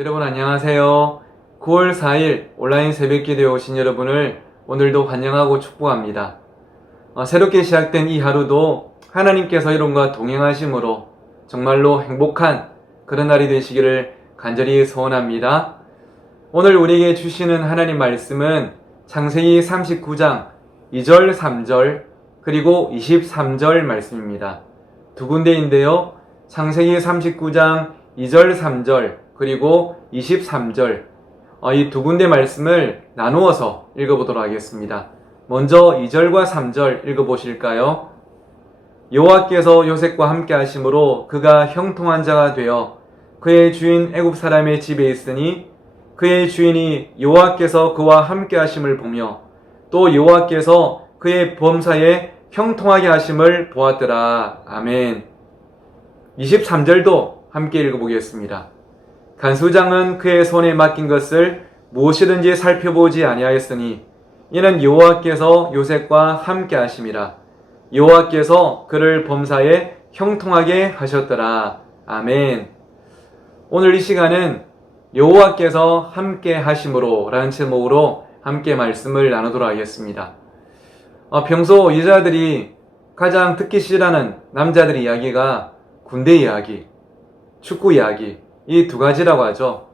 여러분 안녕하세요. 9월 4일 온라인 새벽기도에 오신 여러분을 오늘도 환영하고 축복합니다. 새롭게 시작된 이 하루도 하나님께서 여러분과 동행하심으로 정말로 행복한 그런 날이 되시기를 간절히 소원합니다. 오늘 우리에게 주시는 하나님 말씀은 창세기 39장 2절 3절 그리고 23절 말씀입니다. 두 군데인데요. 창세기 39장 2절 3절 그리고 23절 이 두 군데 말씀을 나누어서 읽어보도록 하겠습니다. 먼저 2절과 3절 읽어보실까요? 여호와께서 요셉과 함께 하심으로 그가 형통한 자가 되어 그의 주인 애굽 사람의 집에 있으니 그의 주인이 여호와께서 그와 함께 하심을 보며 또 여호와께서 그의 범사에 형통하게 하심을 보았더라. 아멘. 23절도 함께 읽어보겠습니다. 간수장은 그의 손에 맡긴 것을 무엇이든지 살펴보지 아니하였으니 이는 여호와께서 요셉과 함께 하심이라. 여호와께서 그를 범사에 형통하게 하셨더라. 아멘. 오늘 이 시간은 여호와께서 함께 하심으로 라는 제목으로 함께 말씀을 나누도록 하겠습니다. 평소 여자들이 가장 듣기 싫어하는 남자들의 이야기가 군대 이야기, 축구 이야기 이 두 가지라고 하죠.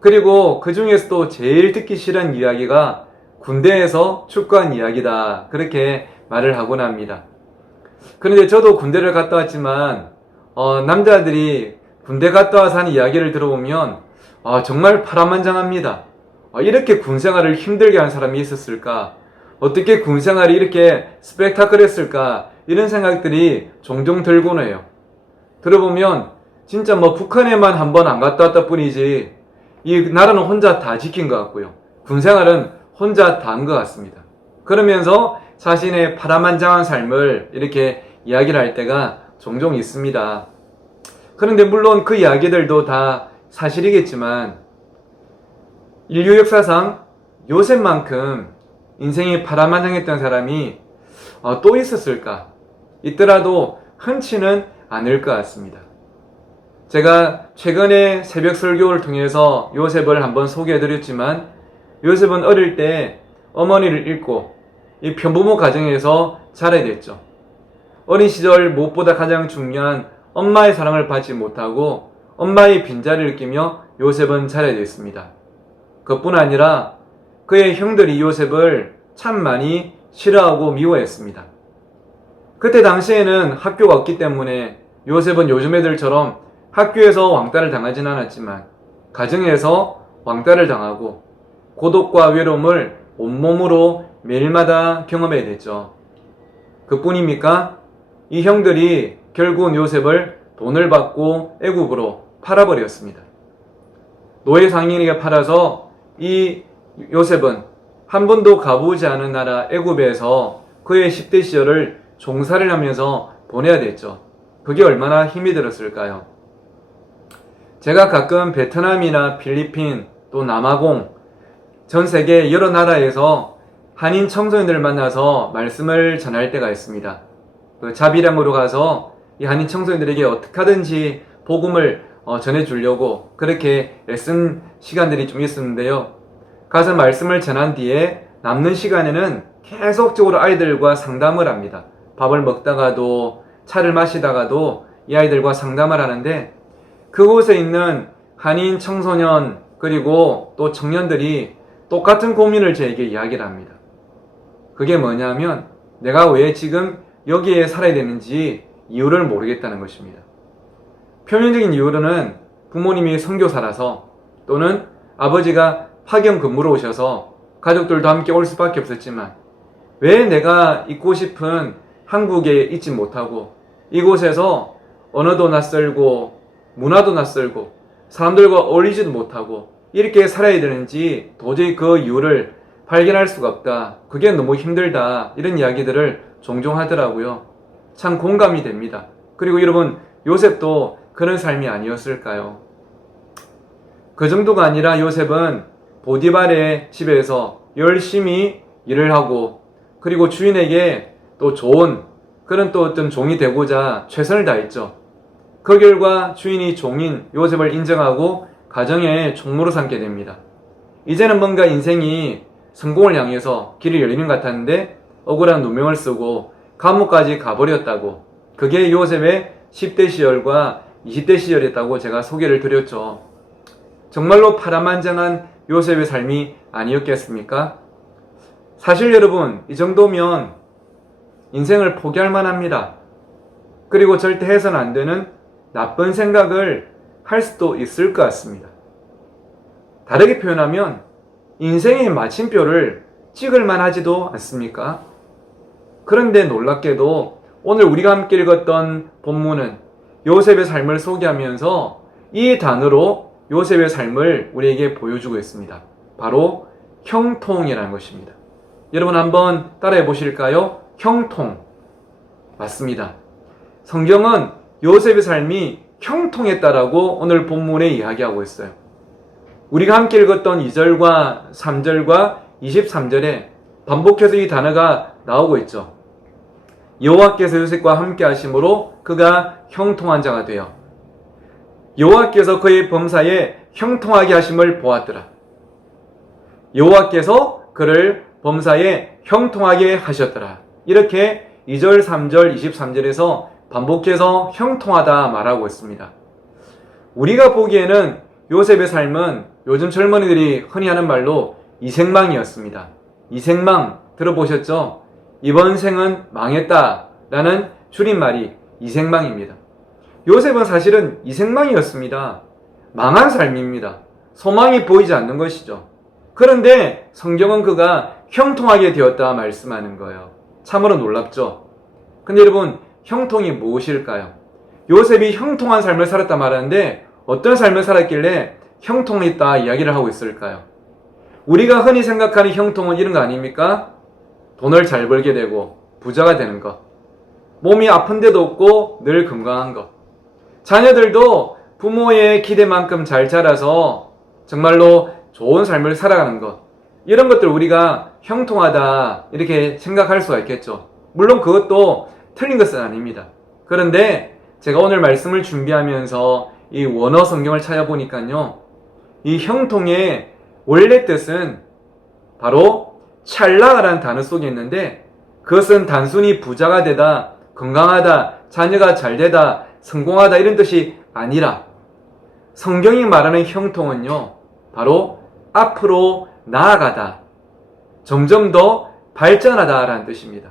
그리고 그 중에서도 제일 듣기 싫은 이야기가 군대에서 축구한 이야기다. 그렇게 말을 하곤 합니다. 그런데 저도 군대를 갔다 왔지만 남자들이 군대 갔다 와서 하는 이야기를 들어보면 정말 파란만장합니다. 이렇게 군생활을 힘들게 하는 사람이 있었을까? 어떻게 군생활이 이렇게 스펙타클했을까? 이런 생각들이 종종 들곤 해요. 들어보면 진짜 북한에만 한 번 안 갔다 왔다 뿐이지 이 나라는 혼자 다 지킨 것 같고요. 군생활은 혼자 다 한 것 같습니다. 그러면서 자신의 파란만장한 삶을 이렇게 이야기를 할 때가 종종 있습니다. 그런데 물론 그 이야기들도 다 사실이겠지만 인류 역사상 요셉만큼 인생이 파란만장했던 사람이 또 있었을까? 있더라도 흔치는 않을 것 같습니다. 제가 최근에 새벽 설교를 통해서 요셉을 한번 소개해드렸지만 요셉은 어릴 때 어머니를 잃고 이 편부모 가정에서 자라야 됐죠. 어린 시절 무엇보다 가장 중요한 엄마의 사랑을 받지 못하고 엄마의 빈자리를 느끼며 요셉은 자라야 됐습니다. 그뿐 아니라 그의 형들이 요셉을 참 많이 싫어하고 미워했습니다. 그때 당시에는 학교가 없기 때문에 요셉은 요즘 애들처럼 학교에서 왕따를 당하진 않았지만 가정에서 왕따를 당하고 고독과 외로움을 온몸으로 매일마다 경험해야 됐죠. 그뿐입니까? 이 형들이 결국은 요셉을 돈을 받고 애굽으로 팔아버렸습니다. 노예 상인에게 팔아서 이 요셉은 한 번도 가보지 않은 나라 애굽에서 그의 10대 시절을 종살이를 하면서 보내야 됐죠. 그게 얼마나 힘이 들었을까요? 제가 가끔 베트남이나 필리핀 또 남아공 전 세계 여러 나라에서 한인 청소년들을 만나서 말씀을 전할 때가 있습니다. 그 자비량으로 가서 이 한인 청소년들에게 어떻게 하든지 복음을 전해주려고 그렇게 레슨 시간들이 좀 있었는데요. 가서 말씀을 전한 뒤에 남는 시간에는 계속적으로 아이들과 상담을 합니다. 밥을 먹다가도 차를 마시다가도 이 아이들과 상담을 하는데 그곳에 있는 한인 청소년 그리고 또 청년들이 똑같은 고민을 저에게 이야기를 합니다. 그게 뭐냐면 내가 왜 지금 여기에 살아야 되는지 이유를 모르겠다는 것입니다. 표면적인 이유로는 부모님이 선교사라서 또는 아버지가 파견 근무로 오셔서 가족들도 함께 올 수밖에 없었지만 왜 내가 있고 싶은 한국에 있지 못하고 이곳에서 언어도 낯설고 문화도 낯설고 사람들과 어울리지도 못하고 이렇게 살아야 되는지 도저히 그 이유를 발견할 수가 없다. 그게 너무 힘들다. 이런 이야기들을 종종 하더라고요. 참 공감이 됩니다. 그리고 여러분 요셉도 그런 삶이 아니었을까요? 그 정도가 아니라 요셉은 보디발의 집에서 열심히 일을 하고 그리고 주인에게 또 좋은 그런 또 어떤 종이 되고자 최선을 다했죠. 그 결과 주인이 종인 요셉을 인정하고 가정의 총무로 삼게 됩니다. 이제는 뭔가 인생이 성공을 향해서 길이 열리는 것 같았는데 억울한 누명을 쓰고 감옥까지 가버렸다고, 그게 요셉의 10대 시절과 20대 시절이었다고 제가 소개를 드렸죠. 정말로 파란만장한 요셉의 삶이 아니었겠습니까? 사실 여러분, 이 정도면 인생을 포기할 만합니다. 그리고 절대 해서는 안 되는 나쁜 생각을 할 수도 있을 것 같습니다. 다르게 표현하면 인생의 마침표를 찍을 만하지도 않습니까? 그런데 놀랍게도 오늘 우리가 함께 읽었던 본문은 요셉의 삶을 소개하면서 이 단어로 요셉의 삶을 우리에게 보여주고 있습니다. 바로 형통이라는 것입니다. 여러분 한번 따라해 보실까요? 형통. 맞습니다. 성경은 요셉의 삶이 형통했다라고 오늘 본문에 이야기하고 있어요. 우리가 함께 읽었던 2절과 3절과 23절에 반복해서 이 단어가 나오고 있죠. 여호와께서 요셉과 함께 하심으로 그가 형통한 자가 되어 여호와께서 그의 범사에 형통하게 하심을 보았더라. 여호와께서 그를 범사에 형통하게 하셨더라. 이렇게 2절, 3절, 23절에서 반복해서 형통하다 말하고 있습니다. 우리가 보기에는 요셉의 삶은 요즘 젊은이들이 흔히 하는 말로 이생망이었습니다. 이생망 들어보셨죠? 이번 생은 망했다 라는 줄임말이 이생망입니다. 요셉은 사실은 이생망이었습니다. 망한 삶입니다. 소망이 보이지 않는 것이죠. 그런데 성경은 그가 형통하게 되었다 말씀하는 거예요. 참으로 놀랍죠? 근데 여러분, 형통이 무엇일까요? 요셉이 형통한 삶을 살았다 말하는데 어떤 삶을 살았길래 형통했다 이야기를 하고 있을까요? 우리가 흔히 생각하는 형통은 이런 거 아닙니까? 돈을 잘 벌게 되고 부자가 되는 것, 몸이 아픈 데도 없고 늘 건강한 것, 자녀들도 부모의 기대만큼 잘 자라서 정말로 좋은 삶을 살아가는 것, 이런 것들 우리가 형통하다 이렇게 생각할 수가 있겠죠. 물론 그것도 틀린 것은 아닙니다. 그런데 제가 오늘 말씀을 준비하면서 이 원어 성경을 찾아보니까요, 이 형통의 원래 뜻은 바로 찰나라는 단어 속에 있는데, 그것은 단순히 부자가 되다, 건강하다, 자녀가 잘 되다, 성공하다 이런 뜻이 아니라 성경이 말하는 형통은요, 바로 앞으로 나아가다, 점점 더 발전하다라는 뜻입니다.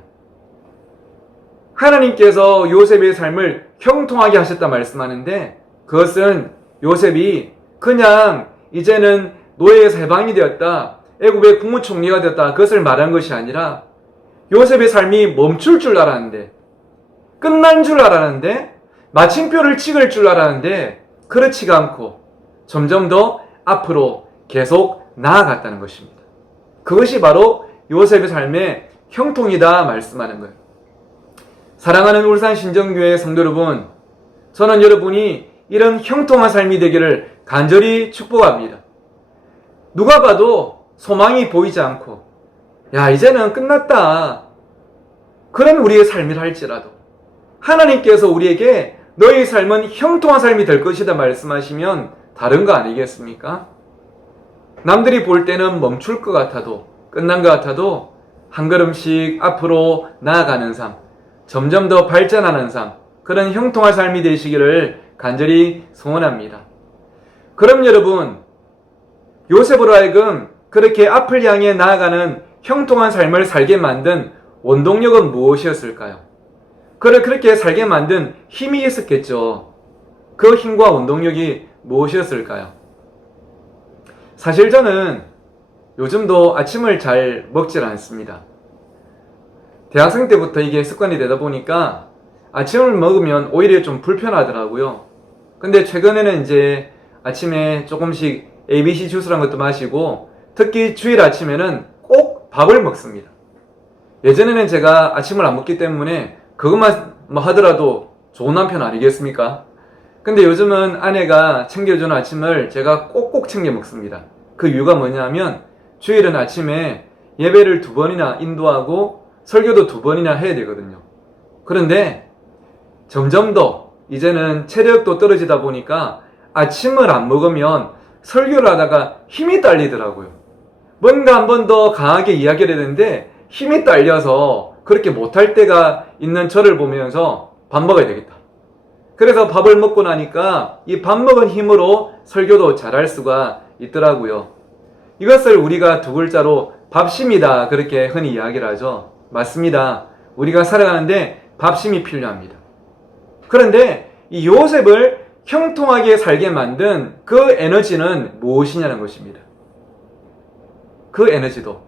하나님께서 요셉의 삶을 형통하게 하셨다 말씀하는데, 그것은 요셉이 그냥 이제는 노예에서 해방이 되었다, 애굽의 국무총리가 되었다, 그것을 말하는 것이 아니라 요셉의 삶이 멈출 줄 알았는데, 끝난 줄 알았는데, 마침표를 찍을 줄 알았는데 그렇지가 않고 점점 더 앞으로 계속 나아갔다는 것입니다. 그것이 바로 요셉의 삶의 형통이다 말씀하는 거예요. 사랑하는 울산 신정교회 성도 여러분, 저는 여러분이 이런 형통한 삶이 되기를 간절히 축복합니다. 누가 봐도 소망이 보이지 않고, 야 이제는 끝났다, 그런 우리의 삶이라 할지라도 하나님께서 우리에게 너의 삶은 형통한 삶이 될 것이다 말씀하시면 다른 거 아니겠습니까? 남들이 볼 때는 멈출 것 같아도, 끝난 것 같아도 한 걸음씩 앞으로 나아가는 삶, 점점 더 발전하는 삶, 그런 형통한 삶이 되시기를 간절히 소원합니다. 그럼 여러분, 요셉으로 하여금 그렇게 앞을 향해 나아가는 형통한 삶을 살게 만든 원동력은 무엇이었을까요? 그를 그렇게 살게 만든 힘이 있었겠죠. 그 힘과 원동력이 무엇이었을까요? 사실 저는 요즘도 아침을 잘 먹질 않습니다. 대학생 때부터 이게 습관이 되다 보니까 아침을 먹으면 오히려 좀 불편하더라고요. 근데 최근에는 이제 아침에 조금씩 ABC 주스란 것도 마시고, 특히 주일 아침에는 꼭 밥을 먹습니다. 예전에는 제가 아침을 안 먹기 때문에 그것만 하더라도 좋은 남편 아니겠습니까? 근데 요즘은 아내가 챙겨주는 아침을 제가 꼭꼭 챙겨 먹습니다. 그 이유가 뭐냐면 주일은 아침에 예배를 2번이나 인도하고 설교도 2번이나 해야 되거든요. 그런데 점점 더 이제는 체력도 떨어지다 보니까 아침을 안 먹으면 설교를 하다가 힘이 딸리더라고요. 뭔가 한 번 더 강하게 이야기를 했는데 힘이 딸려서 그렇게 못할 때가 있는 저를 보면서 밥 먹어야 되겠다. 그래서 밥을 먹고 나니까 이 밥 먹은 힘으로 설교도 잘할 수가 있더라고요. 이것을 우리가 두 글자로 밥심이다 그렇게 흔히 이야기를 하죠. 맞습니다. 우리가 살아가는데 밥심이 필요합니다. 그런데 이 요셉을 형통하게 살게 만든 그 에너지는 무엇이냐는 것입니다. 그 에너지도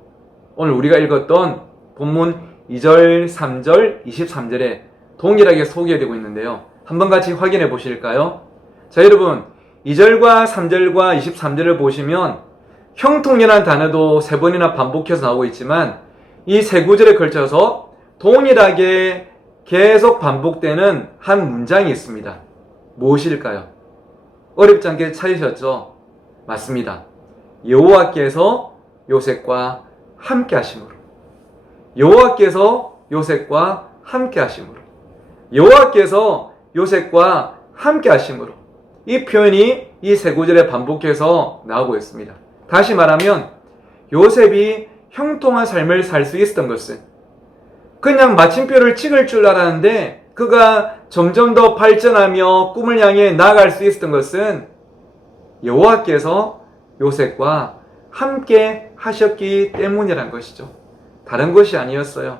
오늘 우리가 읽었던 본문 2절, 3절, 23절에 동일하게 소개되고 있는데요. 한번 같이 확인해 보실까요? 자, 여러분 2절과 3절과 23절을 보시면 형통이라는 단어도 세 번이나 반복해서 나오고 있지만 이 세 구절에 걸쳐서 동일하게 계속 반복되는 한 문장이 있습니다. 무엇일까요? 어렵지 않게 찾으셨죠? 맞습니다. 여호와께서 요셉과 함께 하심으로. 여호와께서 요셉과 함께 하심으로. 여호와께서 요셉과 함께 하심으로. 이 표현이 이 세 구절에 반복해서 나오고 있습니다. 다시 말하면 요셉이 형통한 삶을 살 수 있었던 것은 그냥 마침표를 찍을 줄 알았는데 그가 점점 더 발전하며 꿈을 향해 나아갈 수 있었던 것은 여호와께서 요셉과 함께 하셨기 때문이란 것이죠. 다른 것이 아니었어요.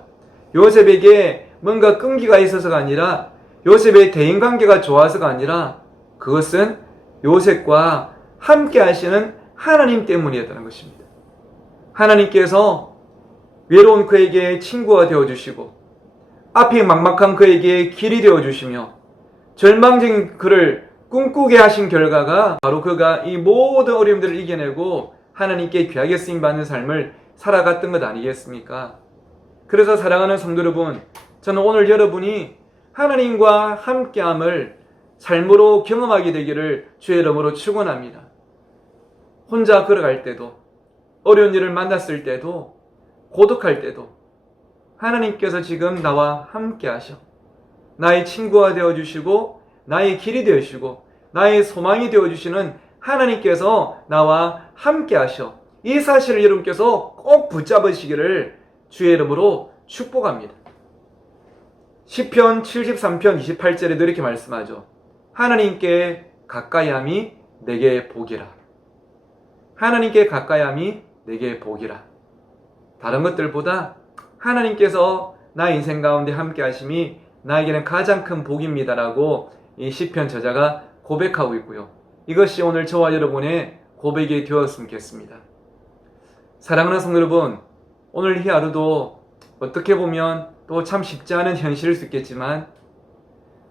요셉에게 뭔가 끈기가 있어서가 아니라 요셉의 대인관계가 좋아서가 아니라 그것은 요셉과 함께 하시는 하나님 때문이었다는 것입니다. 하나님께서 외로운 그에게 친구가 되어주시고 앞이 막막한 그에게 길이 되어주시며 절망적인 그를 꿈꾸게 하신 결과가 바로 그가 이 모든 어려움들을 이겨내고 하나님께 귀하게 쓰임받는 삶을 살아갔던 것 아니겠습니까? 그래서 사랑하는 성도 여러분, 저는 오늘 여러분이 하나님과 함께함을 삶으로 경험하게 되기를 주의 이름으로 축원합니다. 혼자 걸어갈 때도, 어려운 일을 만났을 때도, 고독할 때도 하나님께서 지금 나와 함께 하셔. 나의 친구가 되어주시고 나의 길이 되어주시고 나의 소망이 되어주시는 하나님께서 나와 함께 하셔. 이 사실을 여러분께서 꼭 붙잡으시기를 주의 이름으로 축복합니다. 시편 73편 28절에도 이렇게 말씀하죠. 하나님께 가까이함이 내게 복이라. 하나님께 가까이함이 내게 복이라. 다른 것들보다 하나님께서 나의 인생 가운데 함께 하심이 나에게는 가장 큰 복입니다라고 이 시편 저자가 고백하고 있고요. 이것이 오늘 저와 여러분의 고백이 되었으면 좋겠습니다. 사랑하는 성도 여러분, 오늘 이 하루도 어떻게 보면 또 참 쉽지 않은 현실일 수 있겠지만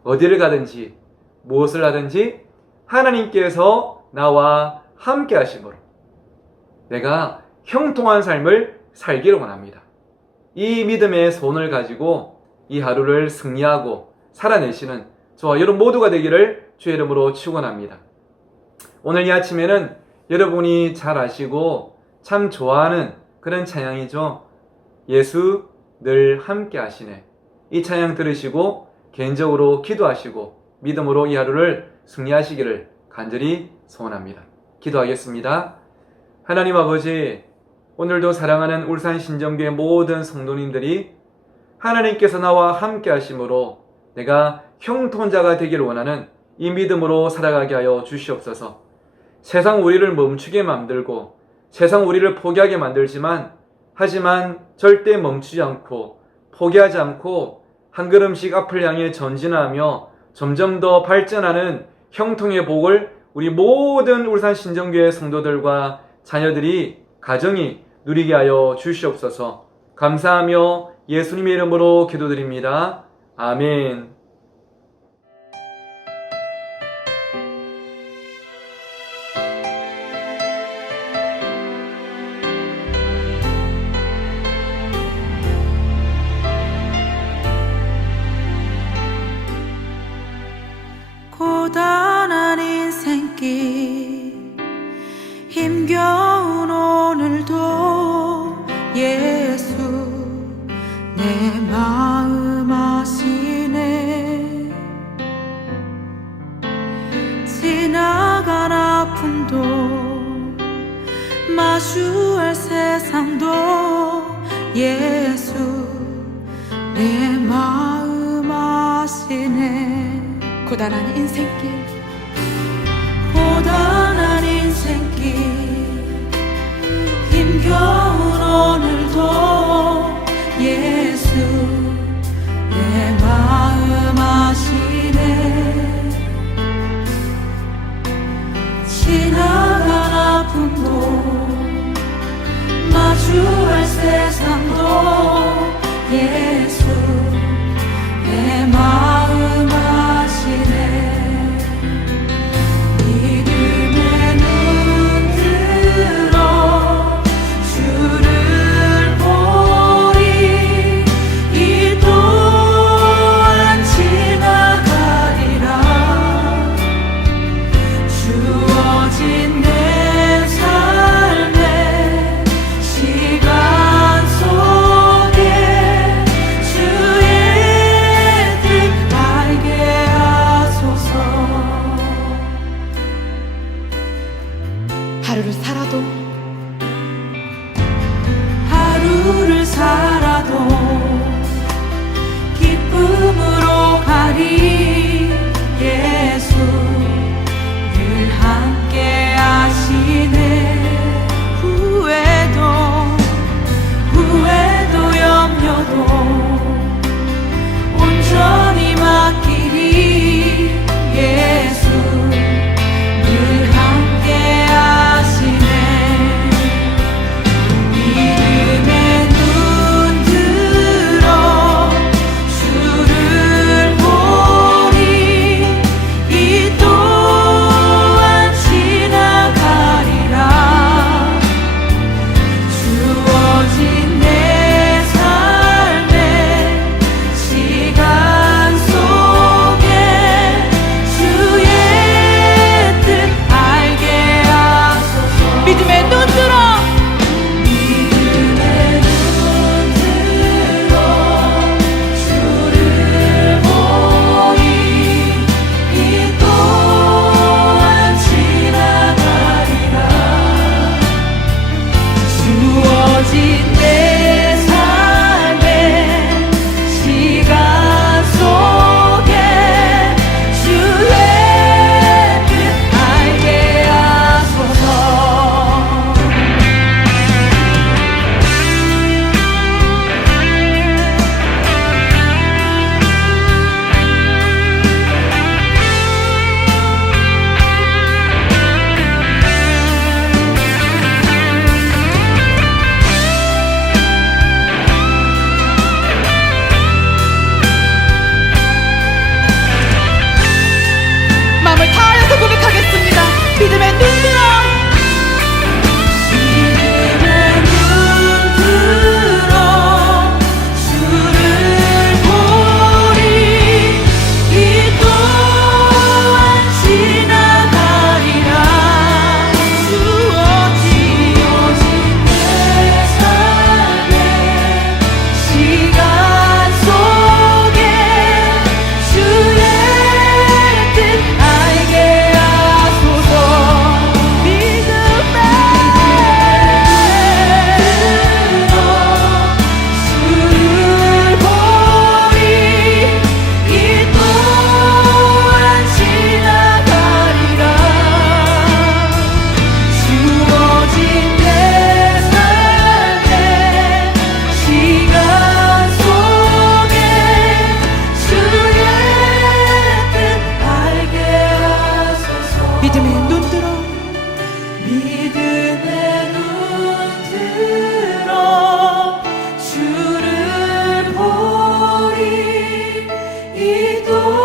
어디를 가든지 무엇을 하든지 하나님께서 나와 함께 하심으로 내가 형통한 삶을 살기를 원합니다. 이 믿음의 소원을 가지고 이 하루를 승리하고 살아내시는 저와 여러분 모두가 되기를 주의 이름으로 축원합니다. 오늘 이 아침에는 여러분이 잘 아시고 참 좋아하는 그런 찬양이죠. 예수 늘 함께 하시네. 이 찬양 들으시고 개인적으로 기도하시고 믿음으로 이 하루를 승리하시기를 간절히 소원합니다. 기도하겠습니다. 하나님 아버지, 오늘도 사랑하는 울산신정교회 모든 성도님들이 하나님께서 나와 함께 하심으로 내가 형통자가 되기를 원하는 이 믿음으로 살아가게 하여 주시옵소서. 세상 우리를 멈추게 만들고 세상 우리를 포기하게 만들지만 하지만 절대 멈추지 않고 포기하지 않고 한 걸음씩 앞을 향해 전진하며 점점 더 발전하는 형통의 복을 우리 모든 울산신정교회 성도들과 자녀들이 가정이 누리게 하여 주시옵소서. 감사하며 예수님의 이름으로 기도드립니다. 아멘. 고단한 인생길 힘겨운 오늘도 예수 내 마음 아시네. 지나간 아픔도 마주할 세상도 예수 내 마음 아시네. 고단한 인생길 고단한 인생길 힘겨운 오늘도 예수 내 마음 아시네. 지나간 아픔도 마주할 세상도 예수 내 마음 아시네. 믿음의 눈 들어 주를 보리. 이 또한 지나가리라. 주어진 내 삶의 시간 속에 주의 뜻 알게 하소서. 하루를 살아도 기쁨으로 가리. 예수 늘 함께 하시네. 후회도 염려도 온전히 맡기리. 예수 늘 함께 하시네. 믿음의 눈 들어 주를 보리. 이 또한 지나가리라. 주어진 내 삶의 시간 속에 주의 뜻 알게 하소서. 믿음의 눈 들어 믿음의 눈 들어 주를 보리. 이 또한 지나가리라. 주어진 내 삶의 시간 속에 주의 뜻 알게 하소서. 마음을 다하여서 고백하겠습니다. 믿음의 눈 들어 믿음의 눈 들어 주를 보리. 이 또한 지나가리라. 주어진 내 삶의 시간 속에 주의 뜻 알게 하소서. 믿음의 주를 보리. 이 또한 지나가리라. 주어진 내 삶의 시간 속에 주의 뜻 알게 하소서. 믿음의 눈 들어 믿음의 눈 들어 주를 보리. 이 또한